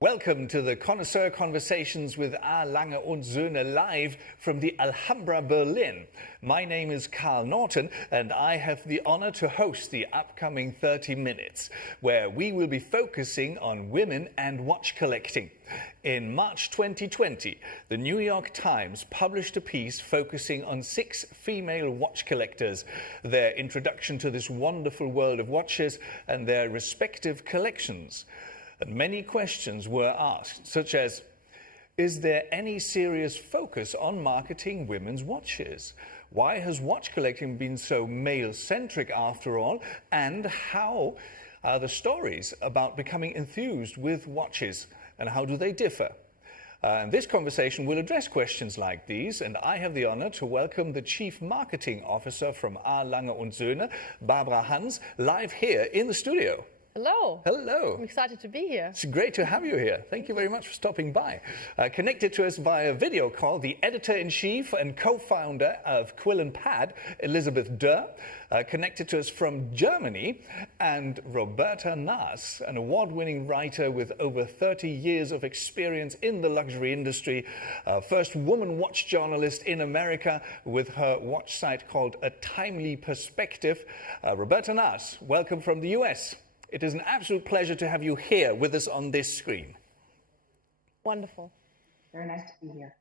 Welcome to the Connoisseur Conversations with A. Lange und Söhne live from the Alhambra, Berlin. My name is Carl Norton and I have the honor to host the upcoming 30 minutes, where we will be focusing on women and watch collecting. In March 2020, the New York Times published a piece focusing on 6 female watch collectors, their introduction to this wonderful world of watches and their respective collections. And many questions were asked, such as, is there any serious focus on marketing women's watches? Why has watch collecting been so male-centric after all? And how are the stories about becoming enthused with watches, and how do they differ? And this conversation will address questions like these, and I have the honor to welcome the Chief Marketing Officer from A. Lange und Söhne, Barbara Hans, live here in the studio. Hello. Hello. I'm excited to be here. It's great to have you here. Thank you very much for stopping by. Connected to us via video call, the editor-in-chief and co-founder of Quill & Pad, Elizabeth Durr. Connected to us from Germany, and Roberta Naas, an award-winning writer with over 30 years of experience in the luxury industry, first woman watch journalist in America with her watch site called A Timely Perspective. Roberta Naas, welcome from the US. It is an absolute pleasure to have you here with us on this screen. Wonderful. Very nice to be here.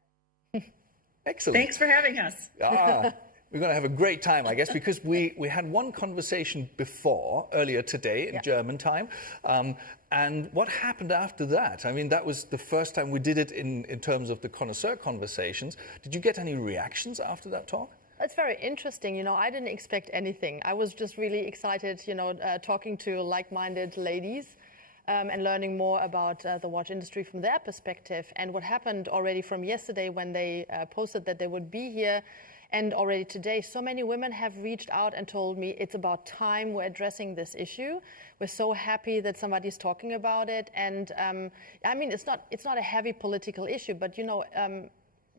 Excellent. Thanks for having us. We're going to have a great time, I guess, because we had one conversation earlier today in German time. And what happened after that? I mean, that was the first time we did it in terms of the Connoisseur Conversations. Did you get any reactions after that talk? It's very interesting. You know, I didn't expect anything. I was just really excited, talking to like-minded ladies and learning more about the watch industry from their perspective. And what happened already from yesterday when they posted that they would be here, and already today, so many women have reached out and told me it's about time we're addressing this issue. We're so happy that somebody's talking about it. And I mean, it's not a heavy political issue, but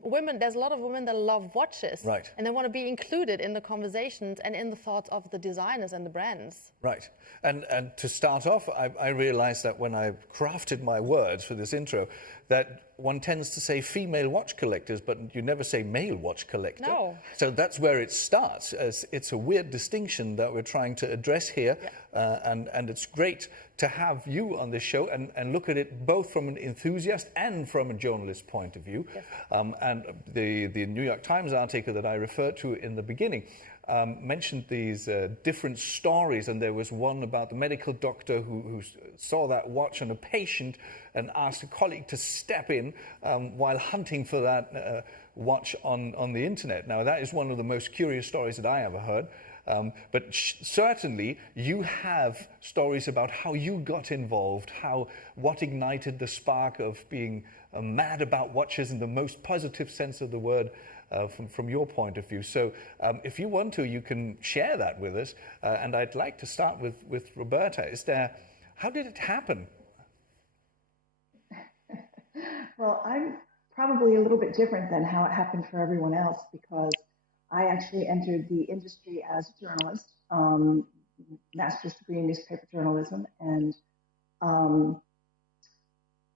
women, there's a lot of women that love watches, right, and they want to be included in the conversations and in the thoughts of the designers and the brands. Right. And to start off, I realized that when I crafted my words for this intro, that one tends to say female watch collectors, but you never say male watch collector. No. So that's where it starts. It's a weird distinction that we're trying to address here. And it's great to have you on this show and look at it both from an enthusiast and from a journalist point of view. Yes. And the New York Times article that I referred to in the beginning mentioned these different stories, and there was one about the medical doctor who saw that watch on a patient and asked a colleague to step in while hunting for that watch on the internet. Now, that is one of the most curious stories that I ever heard. But certainly you have stories about how you got involved, what ignited the spark of being mad about watches in the most positive sense of the word from your point of view. So if you want to, you can share that with us. And I'd like to start with Roberta. How did it happen? Well, I'm probably a little bit different than how it happened for everyone else, because I actually entered the industry as a journalist, master's degree in newspaper journalism. And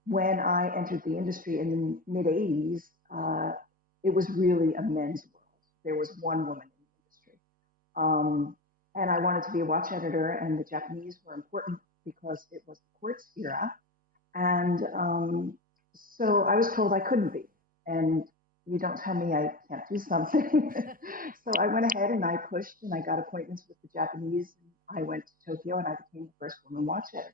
when I entered the industry in the mid-'80s, it was really a men's world. There was one woman in the industry. And I wanted to be a watch editor, and the Japanese were important because it was the quartz era. And so I was told I couldn't be. And you don't tell me I can't do something. So I went ahead and I pushed, and I got appointments with the Japanese. And I went to Tokyo, and I became the first woman watch editor.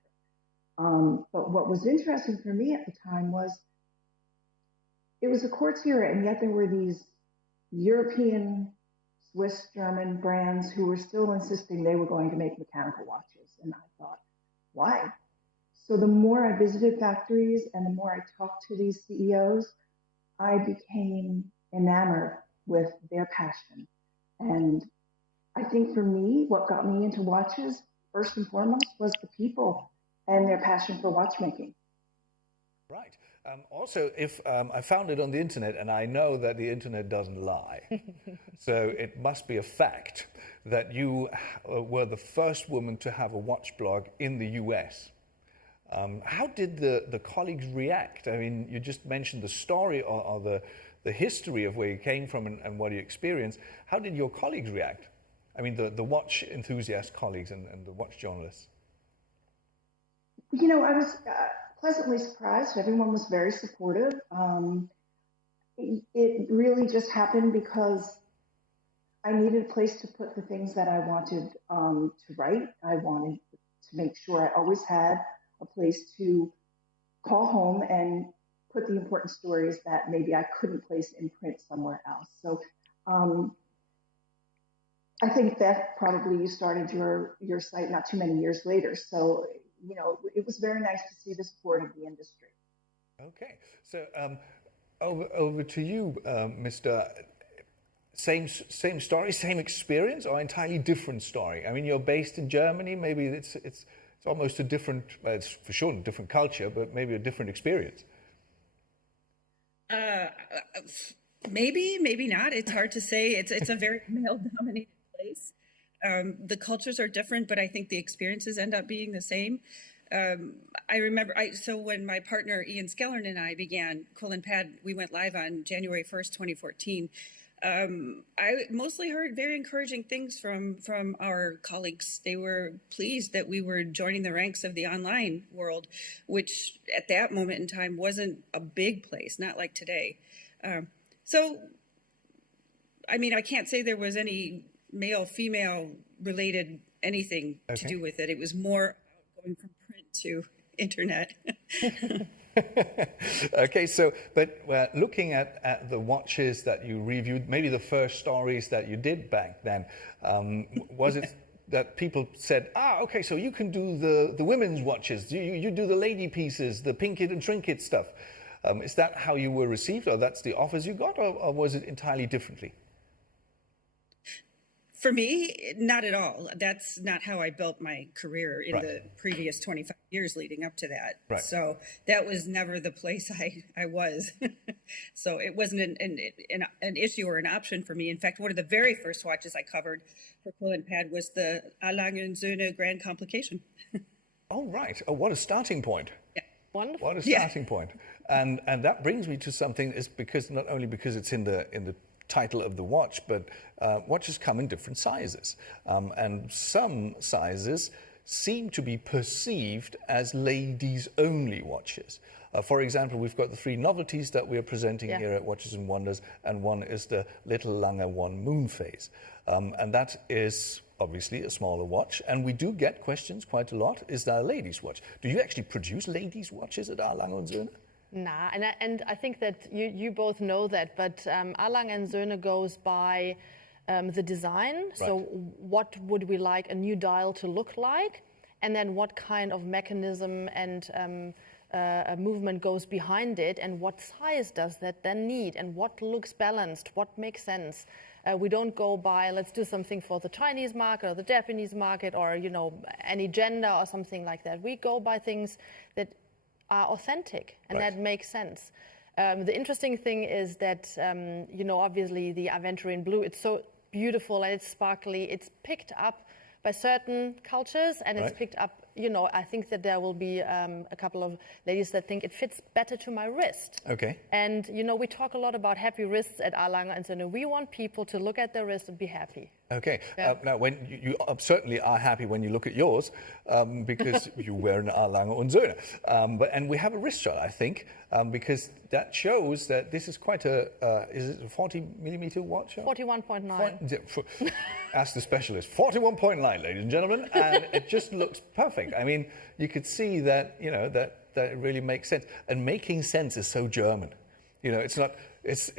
But what was interesting for me at the time was it was a quartz era, and yet there were these European Swiss German brands who were still insisting they were going to make mechanical watches. And I thought, why? So the more I visited factories and the more I talked to these CEOs, I became enamored with their passion. And I think for me, what got me into watches, first and foremost, was the people and their passion for watchmaking. Right. Also, if I found it on the internet, and I know that the internet doesn't lie, so it must be a fact that you were the first woman to have a watch blog in the US. How did the colleagues react? I mean, you just mentioned the story or the history of where you came from and what you experienced. How did your colleagues react? I mean, the watch enthusiast colleagues and the watch journalists. You know, I was pleasantly surprised. Everyone was very supportive. It really just happened because I needed a place to put the things that I wanted to write. I wanted to make sure I always had a place to call home and put the important stories that maybe I couldn't place in print somewhere else. So I think that probably you started your site not too many years later. So, you know, it was very nice to see the support of the industry. Okay, so over to you, Mr. Same story, same experience, or entirely different story? I mean, you're based in Germany. Maybe it's almost a different. Well, it's for sure a different culture, but maybe a different experience. Maybe not. It's hard to say. It's a very male-dominated place. The cultures are different, but I think the experiences end up being the same. I remember, so when my partner Ian Skellern and I began Quill and Pad, we went live on January 1st, 2014. I mostly heard very encouraging things from our colleagues. They were pleased that we were joining the ranks of the online world, which at that moment in time wasn't a big place, not like today. So, I mean, I can't say there was any male-female related anything to do with it. It was more going from print to internet. Okay, so, but looking at the watches that you reviewed, maybe the first stories that you did back then, was it that people said, okay, so you can do the women's watches, you do the lady pieces, the pinket and trinket stuff. Is that how you were received, or that's the offers you got, or was it entirely differently? For me, not at all. That's not how I built my career in the previous 25 years leading up to that. Right. So that was never the place I was. So it wasn't an issue or an option for me. In fact, one of the very first watches I covered for Quill and Pad was the Lange & Söhne Grand Complication. Oh, right. Oh, what a starting point. Yeah. Wonderful. What a starting point. And that brings me to something, is because not only because it's in the title of the watch, but watches come in different sizes. And some sizes seem to be perceived as ladies-only watches. For example, we've got the 3 novelties that we're presenting here at Watches and Wonders, and one is the Little Lange 1 Moon Phase. And that is obviously a smaller watch, and we do get questions quite a lot. Is that a ladies' watch? Do you actually produce ladies' watches at Lange & Söhne? Nah, and I think that you both know that, but Lange & Söhne goes by the design. Right. So what would we like a new dial to look like? And then what kind of mechanism and movement goes behind it, and what size does that then need, and what looks balanced, what makes sense. We don't go by, let's do something for the Chinese market or the Japanese market, or, you know, any gender or something like that. We go by things that are authentic and that makes sense. The interesting thing is that, you know, obviously the Aventurine Blue, it's so beautiful and it's sparkly. It's picked up by certain cultures, and it's picked up, you know, I think that there will be a couple of ladies that think it fits better to my wrist. Okay. And, you know, we talk a lot about happy wrists at Lange & Söhne. We want people to look at their wrist and be happy. Okay. Yeah. Now, when you certainly are happy when you look at yours, because you wear an Lange & Söhne. And we have a wrist shot, I think, because that shows that this is quite a, is it a 40 millimeter watch? 41.9. Ask the specialist. 41.9, ladies and gentlemen, and it just looks perfect. I mean, you could see that, you know, that it really makes sense. And making sense is so German. You know, it's not, it's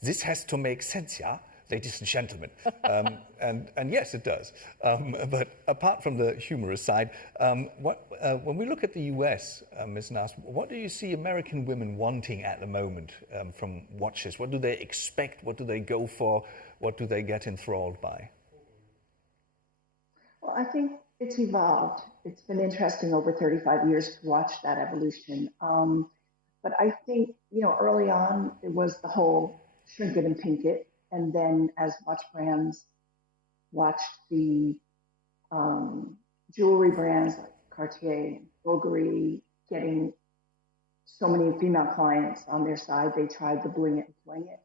this has to make sense, yeah? ladies and gentlemen. And yes, it does. But apart from the humorous side, when we look at the US, Ms. Nass, what do you see American women wanting at the moment from watches? What do they expect? What do they go for? What do they get enthralled by? Well, I think it's evolved. It's been interesting over 35 years to watch that evolution. But I think, early on, it was the whole shrink it and pink it. And then as watch brands watched the jewelry brands like Cartier, Bulgari getting so many female clients on their side, they tried to bling it and fling it.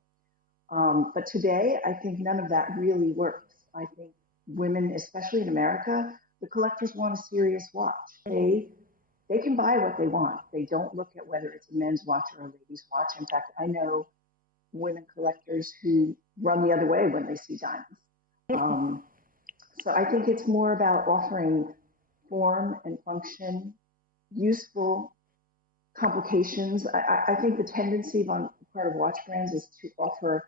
But today, I think none of that really works. I think women, especially in America, the collectors want a serious watch. They can buy what they want. They don't look at whether it's a men's watch or a lady's watch. In fact, I know women collectors who run the other way when they see diamonds. So I think it's more about offering form and function, useful complications. I think the tendency on the part of watch brands is to offer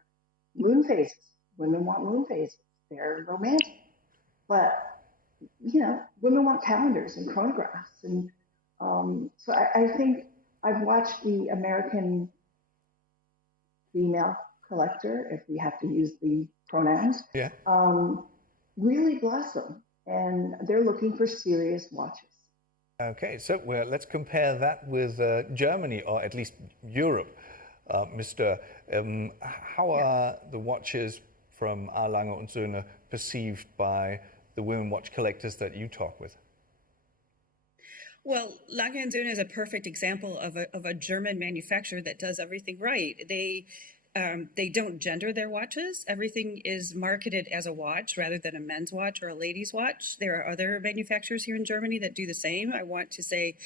moon phases. Women want moon phases. They're romantic. But, women want calendars and chronographs. And so I think I've watched the American female collector, if we have to use the pronouns, really blossom. And they're looking for serious watches. Okay, so let's compare that with Germany, or at least Europe. Mr. How are the watches from A. Lange & Söhne perceived by the women watch collectors that you talk with? Well, Lange & Söhne is a perfect example of a German manufacturer that does everything right. They don't gender their watches. Everything is marketed as a watch rather than a men's watch or a lady's watch. There are other manufacturers here in Germany that do the same. I want to say,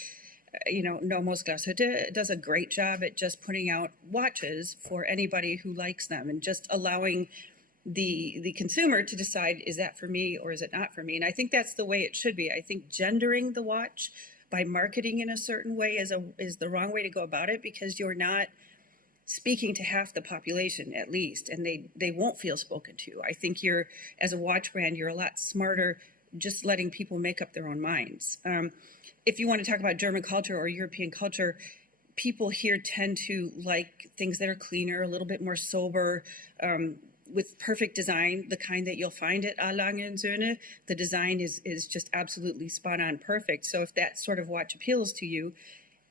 Nomos Glashütte does a great job at just putting out watches for anybody who likes them and just allowing the consumer to decide, is that for me or is it not for me? And I think that's the way it should be. I think gendering the watch by marketing in a certain way is the wrong way to go about it, because you're not speaking to half the population at least, and they won't feel spoken to. I think as a watch brand, you're a lot smarter just letting people make up their own minds. If you want to talk about German culture or European culture, people here tend to like things that are cleaner, a little bit more sober, with perfect design, the kind that you'll find at A. Lange & Söhne. The design is just absolutely spot on perfect. So if that sort of watch appeals to you,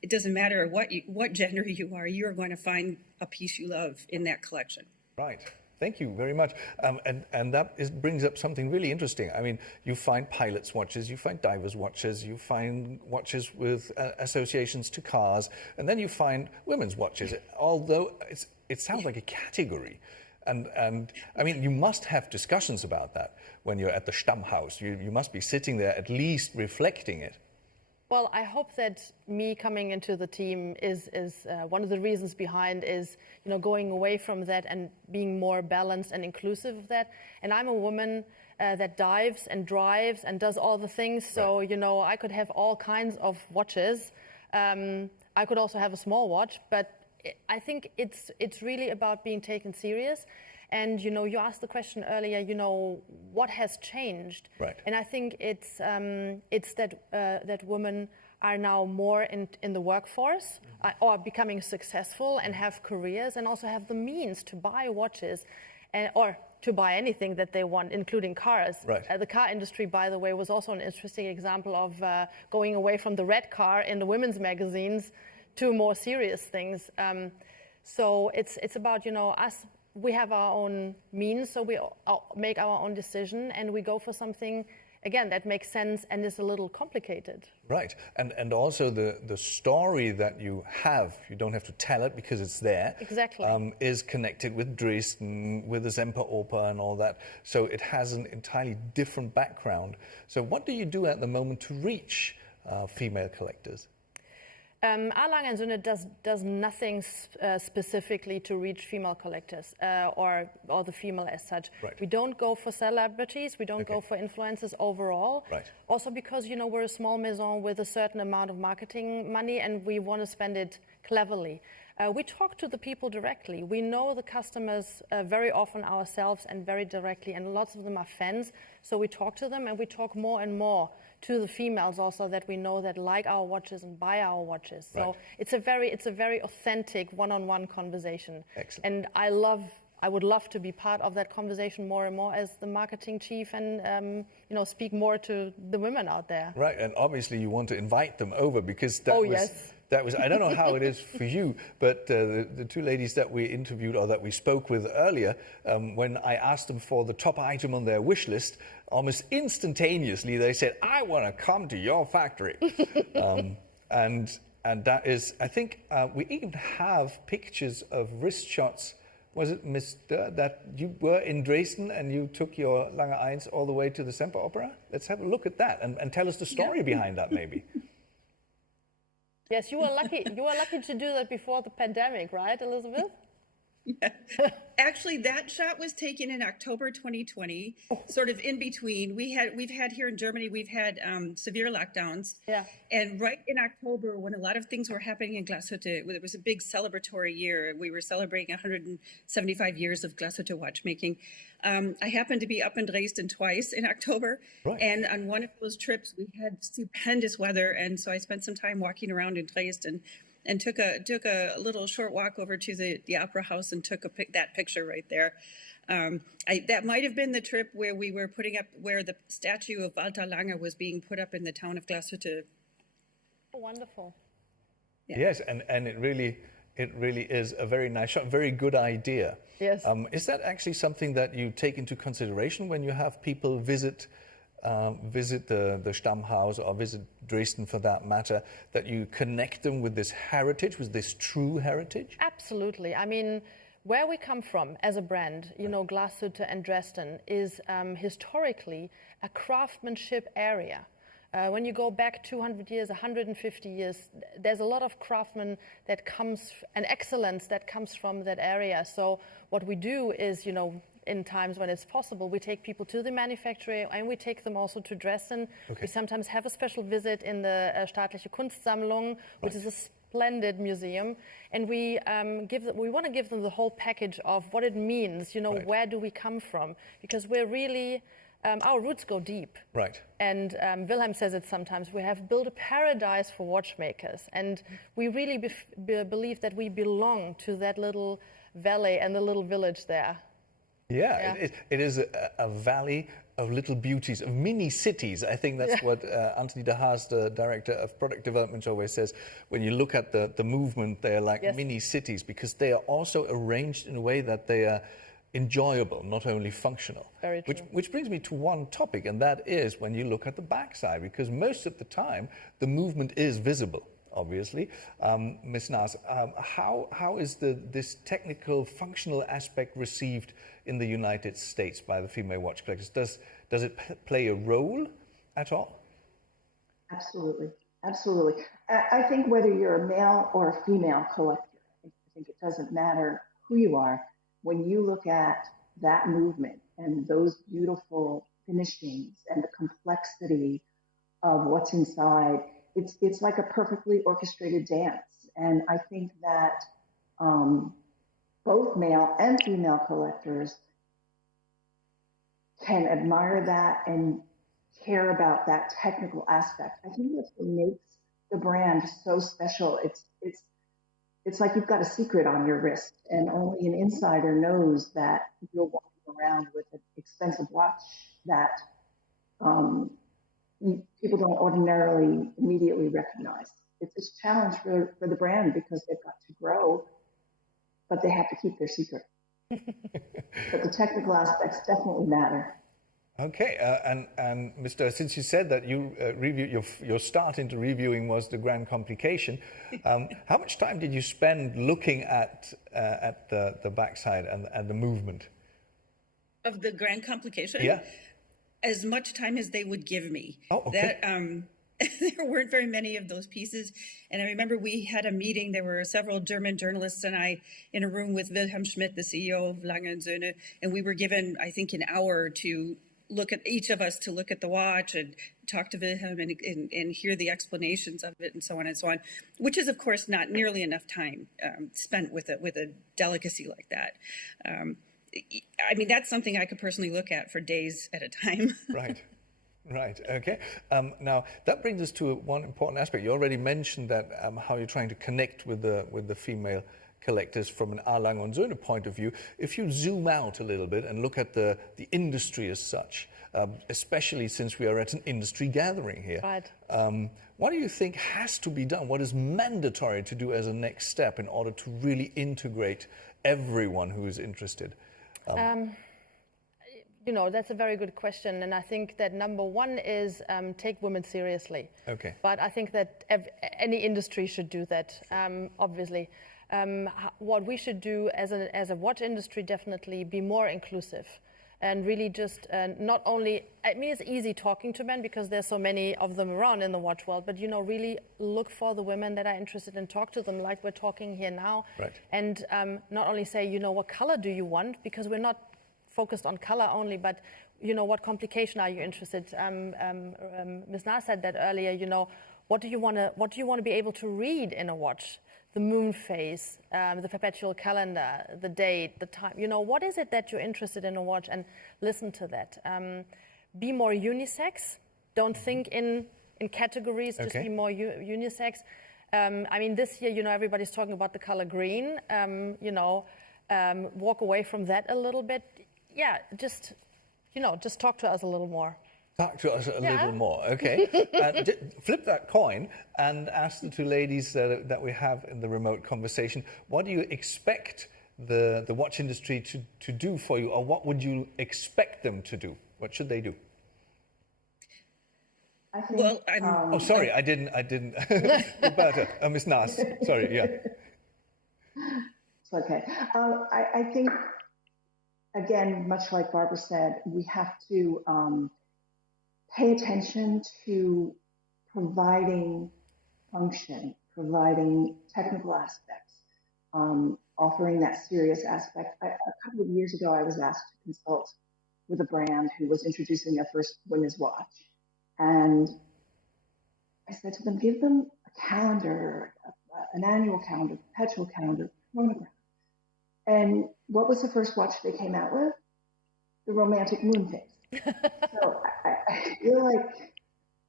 it doesn't matter what gender you are, you're going to find a piece you love in that collection. Right. Thank you very much. And that brings up something really interesting. I mean, you find pilots' watches, you find divers' watches, you find watches with associations to cars, and then you find women's watches, although it sounds like a category. And I mean, you must have discussions about that when you're at the Stammhaus. You must be sitting there at least reflecting it. Well, I hope that me coming into the team is one of the reasons behind is, going away from that and being more balanced and inclusive of that. And I'm a woman that dives and drives and does all the things. So, right. I could have all kinds of watches. I could also have a small watch, but I think it's really about being taken serious. And, you asked the question earlier, what has changed? Right. And I think it's that women are now more in the workforce, or becoming successful and have careers and also have the means to buy watches or to buy anything that they want, including cars. Right. The car industry, by the way, was also an interesting example of going away from the red car in the women's magazines to more serious things. So it's about, us. We have our own means, so we make our own decision, and we go for something, again, that makes sense and is a little complicated. Right, and also the story that you have, you don't have to tell it because it's there. Exactly. Is connected with Dresden, with the Semperoper and all that. So it has an entirely different background. So what do you do at the moment to reach female collectors? A. Lange & Söhne does nothing specifically to reach female collectors or the female as such. Right. We don't go for celebrities. We don't go for influencers overall. Right. Also because, we're a small maison with a certain amount of marketing money and we want to spend it cleverly. we talk to the people directly. We know the customers very often ourselves and very directly, and lots of them are fans. So we talk to them, and we talk more and more to the females also that we know that like our watches and buy our watches. So Right. it's a very authentic one-on-one conversation. Excellent. And I would love to be part of that conversation more and more as the marketing chief, and speak more to the women out there. Right, and obviously you want to invite them over because that Oh, was yes. that was, I don't know how it is for you, but the two ladies that we interviewed or that we spoke with earlier, when I asked them for the top item on their wish list, almost instantaneously they said, "I want to come to your factory." And that is, I think we even have pictures of wrist shots. Was it, Mr., that you were in Dresden and you took your Lange 1 all the way to the Semper Opera? Let's have a look at that and tell us the story behind that, maybe. Yes, you were lucky. You were lucky to do that before the pandemic, right, Elizabeth? Yeah. Actually, that shot was taken in October 2020, sort of in between. We've had here in Germany, we've had severe lockdowns. Yeah. And right in October, when a lot of things were happening in Glashütte, it was a big celebratory year. We were celebrating 175 years of Glashütte watchmaking. I happened to be up in Dresden twice in October. Right. And on one of those trips, we had stupendous weather. And so I spent some time walking around in Dresden and took a little short walk over to the Opera House and took that picture right there. That might have been the trip where we were where the statue of Walter Lange was being put up in the town of Glashütte. Oh, wonderful. Yeah. Yes, and it really is a very nice shot, very good idea. Yes. Is that actually something that you take into consideration when you have people visit the Stammhaus or visit Dresden for that matter, that you connect them with this heritage, with this true heritage? Absolutely. I mean, where we come from as a brand, Glashütte and Dresden is historically a craftsmanship area. When you go back 200 years, 150 years, there's a lot of craftsmen and excellence that comes from that area. So what we do is, in times when it's possible, we take people to the manufacturer and we take them also to Dresden. Okay. We sometimes have a special visit in the Staatliche Kunstsammlung, which is a splendid museum. And we want to give them the whole package of what it means, Right. where do we come from? Because we're really, our roots go deep. Right. And Wilhelm says it sometimes, we have built a paradise for watchmakers. And we really believe that we belong to that little valley and the little village there. Yeah. It is a valley of little beauties, of mini cities. I think that's what Anthony de Haas, the director of product development, always says. When you look at the movement, they are like mini cities because they are also arranged in a way that they are enjoyable, not only functional. Very true. Which brings me to one topic, and that is when you look at the backside, because most of the time the movement is visible. Obviously, Ms. Naas, how is this technical, functional aspect received in the United States by the female watch collectors? Does it play a role at all? Absolutely. Absolutely. I think whether you're a male or a female collector, I think it doesn't matter who you are. When you look at that movement and those beautiful finishings and the complexity of what's inside, it's like a perfectly orchestrated dance. And I think that both male and female collectors can admire that and care about that technical aspect. I think that's what makes the brand so special. It's like you've got a secret on your wrist, and only an insider knows that you're walking around with an expensive watch that people don't ordinarily immediately recognize. It's a challenge for the brand because they've got to grow, but they have to keep their secret. But the technical aspects definitely matter. Okay, and Mr. Since you said that you your start into reviewing was the Grand Complication, how much time did you spend looking at the backside and the movement Of the Grand Complication? Yeah. As much time as they would give me. Oh, okay. There weren't very many of those pieces. And I remember we had a meeting. There were several German journalists and I in a room with Wilhelm Schmidt, the CEO of Lange & Söhne. And we were given, I think, an hour to look at each of us to look at the watch and talk to Wilhelm and hear the explanations of it and so on, which is, of course, not nearly enough time spent with a delicacy like that. I mean, that's something I could personally look at for days at a time. Right. Right. Okay. Now that brings us to one important aspect. You already mentioned that how you're trying to connect with the female collectors from an A. Lange und Söhne point of view. If you zoom out a little bit and look at the industry as such, especially since we are at an industry gathering here, right. What do you think has to be done? What is mandatory to do as a next step in order to really integrate everyone who is interested? You know, that's a very good question. And I think that number one is take women seriously. Okay. But I think that any industry should do that, obviously. What we should do as a watch industry, definitely be more inclusive. And really just not only, I mean, it's easy talking to men because there's so many of them around in the watch world, but, you know, really look for the women that are interested and talk to them like we're talking here now. Right. And not only say, you know, what color do you want? Because we're not focused on color only, but, you know, what complication are you interested? Ms. Na said that earlier, you know, what do you want to be able to read in a watch? The moon phase, the perpetual calendar, the date, the time, you know, what is it that you're interested in a watch, and listen to that. Be more unisex. Don't think in categories, just be more unisex. I mean, this year, you know, everybody's talking about the color green, you know, walk away from that a little bit. Yeah, just, you know, just talk to us a little more. Talk to us a little more, okay? Flip that coin and ask the two ladies that we have in the remote conversation, what do you expect the watch industry to do for you, or what would you expect them to do? What should they do? I think, oh, sorry, I didn't. Roberta, Ms. Nas, sorry, yeah. It's okay. I think, again, much like Barbara said, we have to pay attention to providing function, providing technical aspects, offering that serious aspect. A couple of years ago, I was asked to consult with a brand who was introducing their first women's watch. And I said to them, give them a calendar, an annual calendar, perpetual calendar, chronograph. And what was the first watch they came out with? The romantic moon phase. So I feel like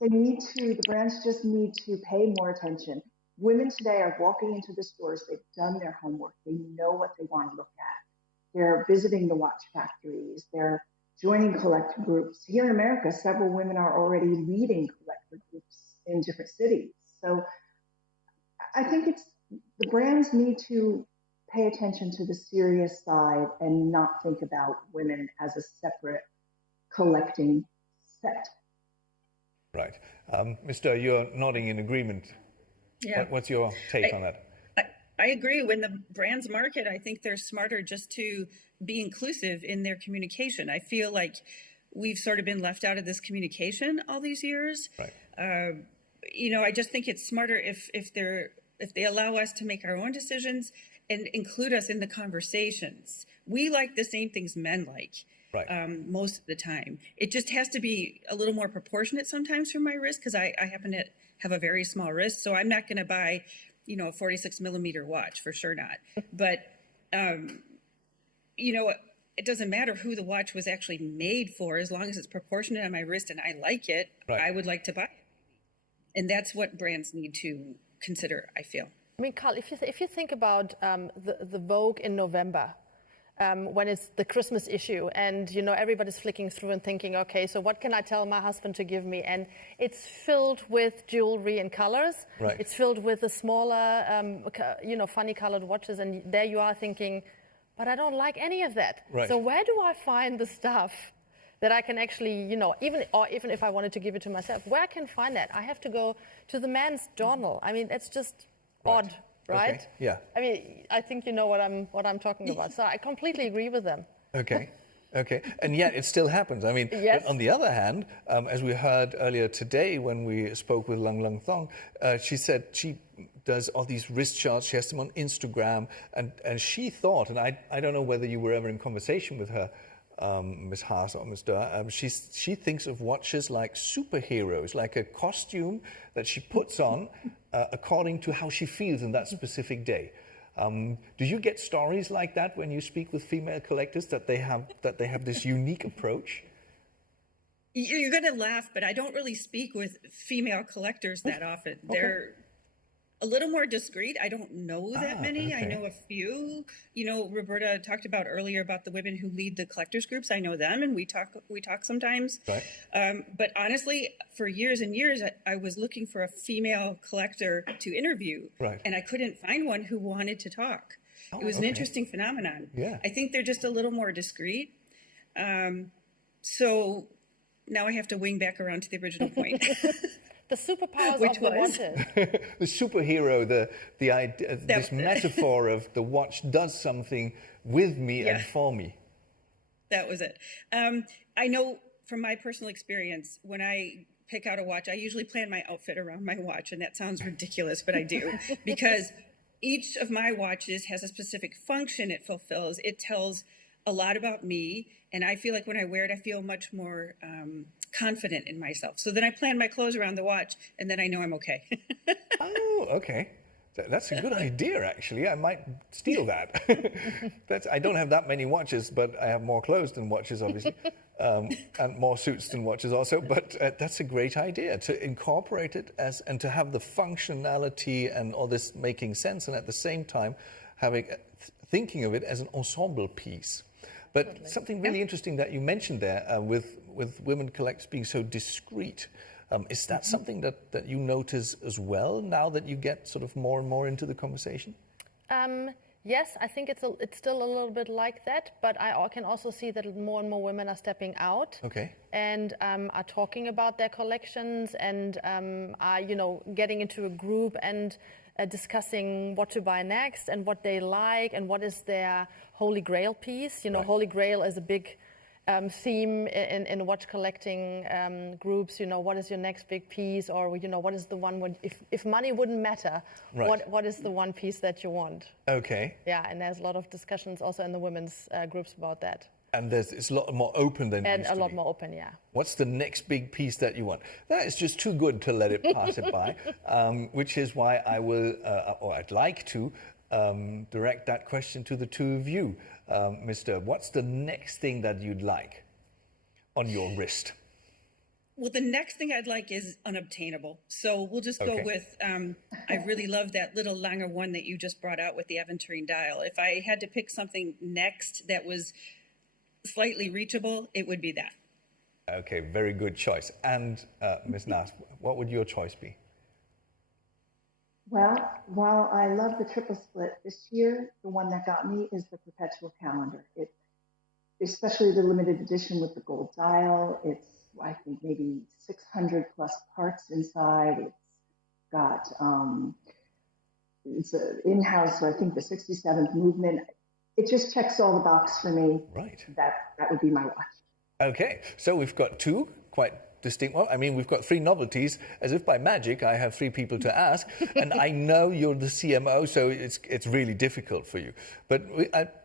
the brands just need to pay more attention. Women today are walking into the stores, they've done their homework, they know what they want to look at. They're visiting the watch factories, they're joining collector groups. Here in America, several women are already leading collector groups in different cities. So I think the brands need to pay attention to the serious side and not think about women as a separate collecting set. Right. Mr. You're nodding in agreement. Yeah. What's your take on that? I agree. When the brands market, I think they're smarter just to be inclusive in their communication. I feel like we've sort of been left out of this communication all these years. Right. You know, I just think it's smarter if they allow us to make our own decisions and include us in the conversations. We like the same things men like. Right. Most of the time. It just has to be a little more proportionate sometimes for my wrist, because I happen to have a very small wrist, so I'm not going to buy, you know, a 46 millimeter watch, for sure not. But, you know, it doesn't matter who the watch was actually made for, as long as it's proportionate on my wrist and I like it, right. I would like to buy it. And that's what brands need to consider, I feel. I mean, Carl, if you think about the Vogue in November, when it's the Christmas issue, and you know everybody's flicking through and thinking, okay, so what can I tell my husband to give me? And it's filled with jewelry and colors. Right. It's filled with the smaller, you know, funny colored watches, and there you are thinking, but I don't like any of that. Right. So where do I find the stuff that I can actually, you know, even if I wanted to give it to myself, where I can find that? I have to go to the men's journal. I mean, that's just odd. Right? Okay. Yeah. I mean, I think you know what I'm talking about. So I completely agree with them. Okay. Okay. And yet it still happens. I mean, yes. On the other hand, as we heard earlier today when we spoke with Lang Lang Thong, she said she does all these wrist charts. She has them on Instagram. And she thought, and I don't know whether you were ever in conversation with her Ms. Haas or Ms. Durr, she thinks of watches like superheroes, like a costume that she puts on according to how she feels in that specific day. Do you get stories like that when you speak with female collectors, that they have this unique approach? You're going to laugh, but I don't really speak with female collectors that often. Okay. They're a little more discreet. I don't know that many. Okay. I know a few. You know, Roberta talked about earlier about the women who lead the collectors groups. I know them, and we talk sometimes. Right. But honestly, for years and years, I was looking for a female collector to interview, Right. and I couldn't find one who wanted to talk. Oh, it was an okay. interesting phenomenon. Yeah. I think they're just a little more discreet. So now I have to wing back around to the original point. The superpowers Which of the was? watches. The superhero, the idea, this metaphor of the watch does something with me and for me. That was it. I know from my personal experience, when I pick out a watch, I usually plan my outfit around my watch, and that sounds ridiculous, but I do, because each of my watches has a specific function it fulfills. It tells a lot about me, and I feel like when I wear it, I feel much more confident in myself. So then I plan my clothes around the watch, and then I know I'm okay. Oh, okay. That's a good idea, actually. I might steal that. I don't have that many watches, but I have more clothes than watches, obviously, and more suits than watches also. But that's a great idea, to incorporate it and to have the functionality and all this making sense, and at the same time thinking of it as an ensemble piece. But something really interesting that you mentioned there with women collectors being so discreet. Is that something that you notice as well now that you get sort of more and more into the conversation? Yes, I think it's still a little bit like that, but I can also see that more and more women are stepping out and are talking about their collections and are getting into a group and discussing what to buy next and what they like and what is their holy grail piece. Holy grail is a big theme in watch collecting groups. What is your next big piece, or what is the one when if money wouldn't matter, what is the one piece that you want? Okay. Yeah, and there's a lot of discussions also in the women's groups about that. And it's a lot more open than it used to be. And a lot more open, yeah. What's the next big piece that you want? That is just too good to let it pass it by, which is why I will, or I'd like to, direct that question to the two of you. Mr. What's the next thing that you'd like on your wrist? Well, the next thing I'd like is unobtainable. So we'll just go with, I really love that little Lange one that you just brought out with the aventurine dial. If I had to pick something next that was slightly reachable, it would be that. Okay, very good choice. And Ms. Nass, what would your choice be? Well, while I love the triple split, this year, the one that got me is the perpetual calendar. Especially the limited edition with the gold dial. It's, I think, maybe 600 plus parts inside. It's got, it's an in-house, so I think the 67th movement. It just checks all the boxes for me. Right. That would be my watch. Okay, so we've got two quite distinct. Well, I mean, we've got three novelties. As if by magic, I have three people to ask, and I know you're the CMO, so it's really difficult for you. But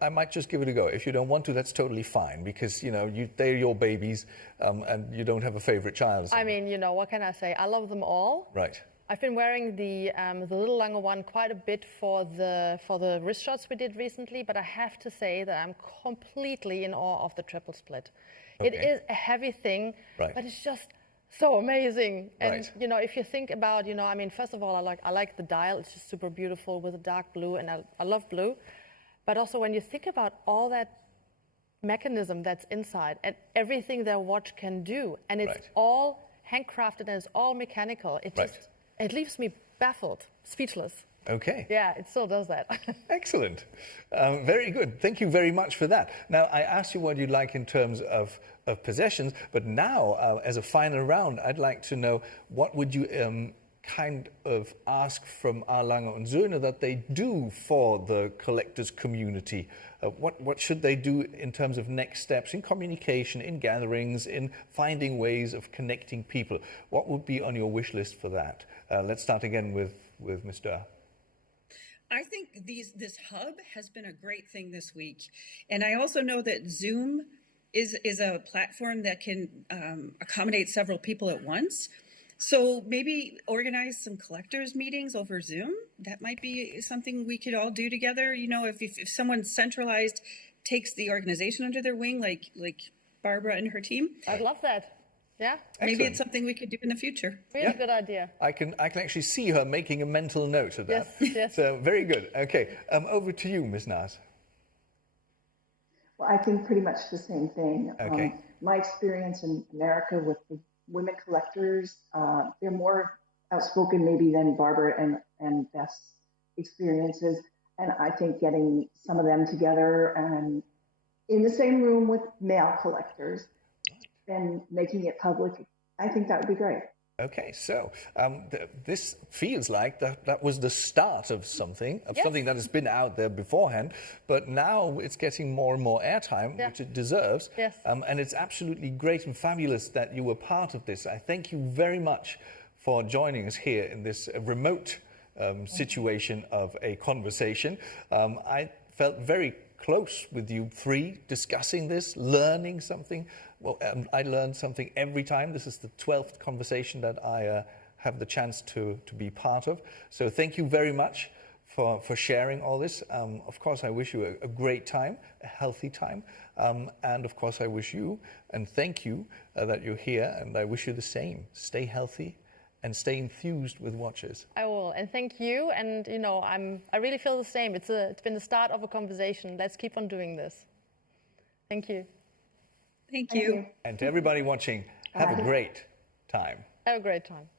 I might just give it a go. If you don't want to, that's totally fine, because they're your babies, and you don't have a favorite child. I mean, what can I say? I love them all. Right. I've been wearing the little Lange one quite a bit for the wrist shots we did recently, but I have to say that I'm completely in awe of the triple split. Okay. It is a heavy thing, but it's just so amazing. And if you think about, I mean, first of all, I like the dial. It's just super beautiful with a dark blue, and I love blue. But also when you think about all that mechanism that's inside and everything their watch can do, and it's all handcrafted and it's all mechanical, it leaves me baffled, speechless. Okay. Yeah, it still does that. Excellent. Very good. Thank you very much for that. Now, I asked you what you'd like in terms of possessions, but now, as a final round, I'd like to know what would you kind of ask from A. Lange und Söhne that they do for the collectors community? What should they do in terms of next steps in communication, in gatherings, in finding ways of connecting people? What would be on your wish list for that? Let's start again with Mr. I think this hub has been a great thing this week. And I also know that Zoom is a platform that can accommodate several people at once. So maybe organize some collectors meetings over Zoom. That might be something we could all do together. You know, if someone centralized takes the organization under their wing, like Barbara and her team. I'd love that. Yeah. Maybe Excellent. it's something we could do in the future. Really good idea. I can actually see her making a mental note of that. Yes, yes. So very good. Okay, over to you, Ms. Nas. Well, I think pretty much the same thing. Okay. My experience in America with the women collectors, they're more outspoken maybe than Barbara and Beth's experiences. And I think getting some of them together and in the same room with male collectors and making it public, I think that would be great. Okay, so this feels like that was the start of something, something that has been out there beforehand, but now it's getting more and more airtime, which it deserves. Yes. And it's absolutely great and fabulous that you were part of this. I thank you very much for joining us here in this remote situation of a conversation. I felt very close with you three, discussing this, learning something. Well, I learn something every time. This is the 12th conversation that I have the chance to be part of. So thank you very much for sharing all this. Of course, I wish you a great time, a healthy time. And of course, I wish you and thank you that you're here. And I wish you the same. Stay healthy and stay enthused with watches. I will, and thank you. And you know, I really feel the same. It's been the start of a conversation. Let's keep on doing this. Thank you. Thank you. And to everybody watching, have a great time. Have a great time.